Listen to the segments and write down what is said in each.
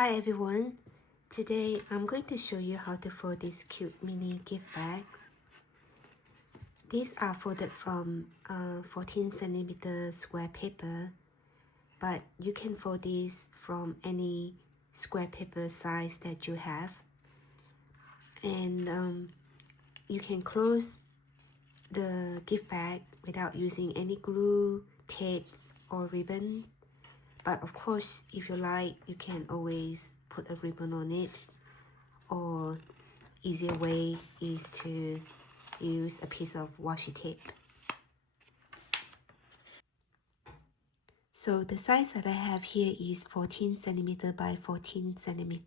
Hi everyone, today I'm going to show you how to fold this cute mini gift bag. These are folded from 14cm square paper, but you can fold these from any square paper size that you have. And you can close the gift bag without using any glue, tapes or ribbon. But of course, if you like, you can always put a ribbon on it, or easier way is to use a piece of washi tape. So the size that I have here is 14cm by 14cm.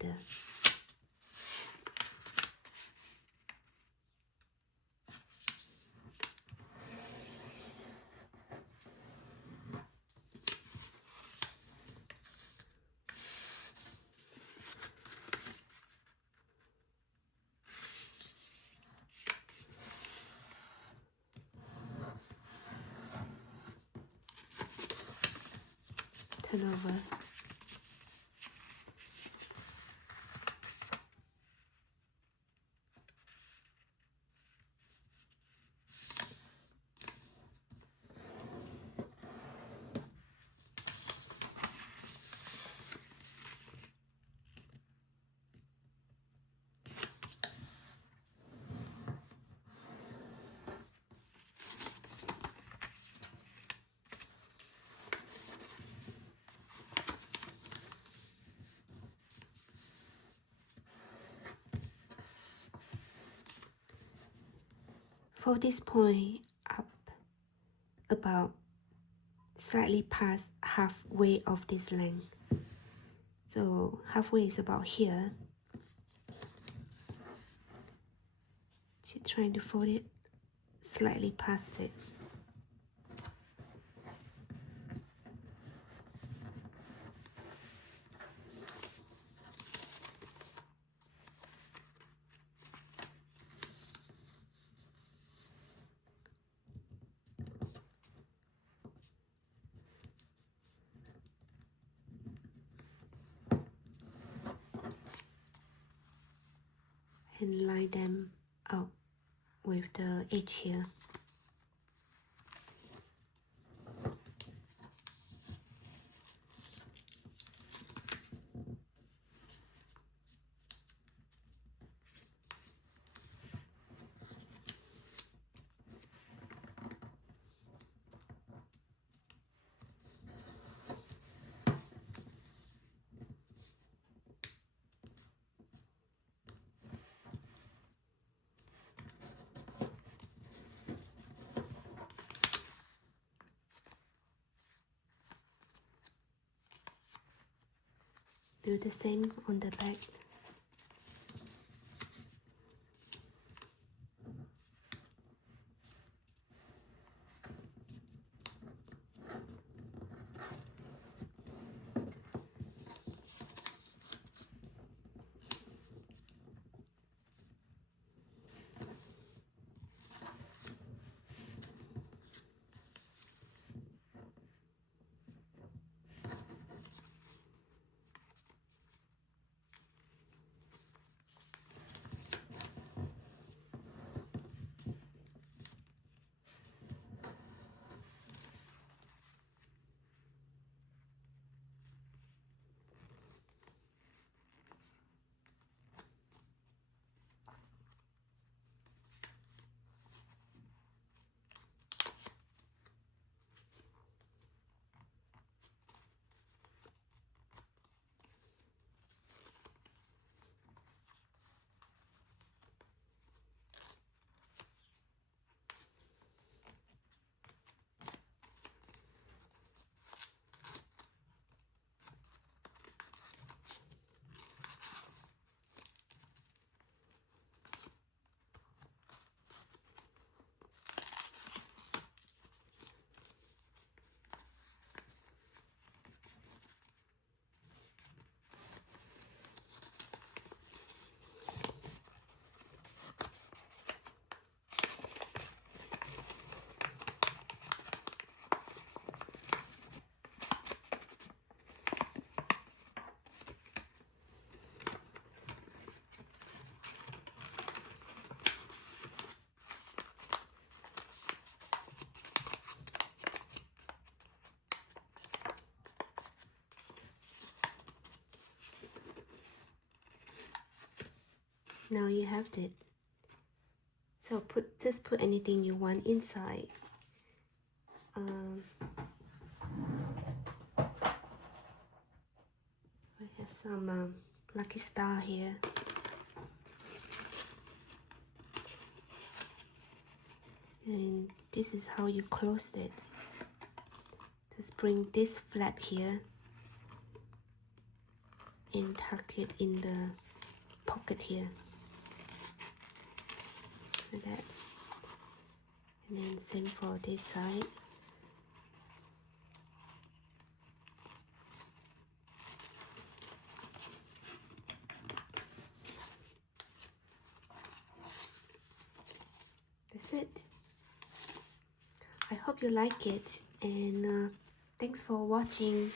Turn over. Fold this point up about slightly past halfway of this length. So halfway is about here. So trying to fold it slightly past it. And line them up with the edge here. Do the same on the back. Now you have it. So just put anything you want inside. I have some lucky star here. And this is how you close it. Just bring this flap here and tuck it in the pocket here, like that. And then same for this side. That's it. I hope you like it, and thanks for watching.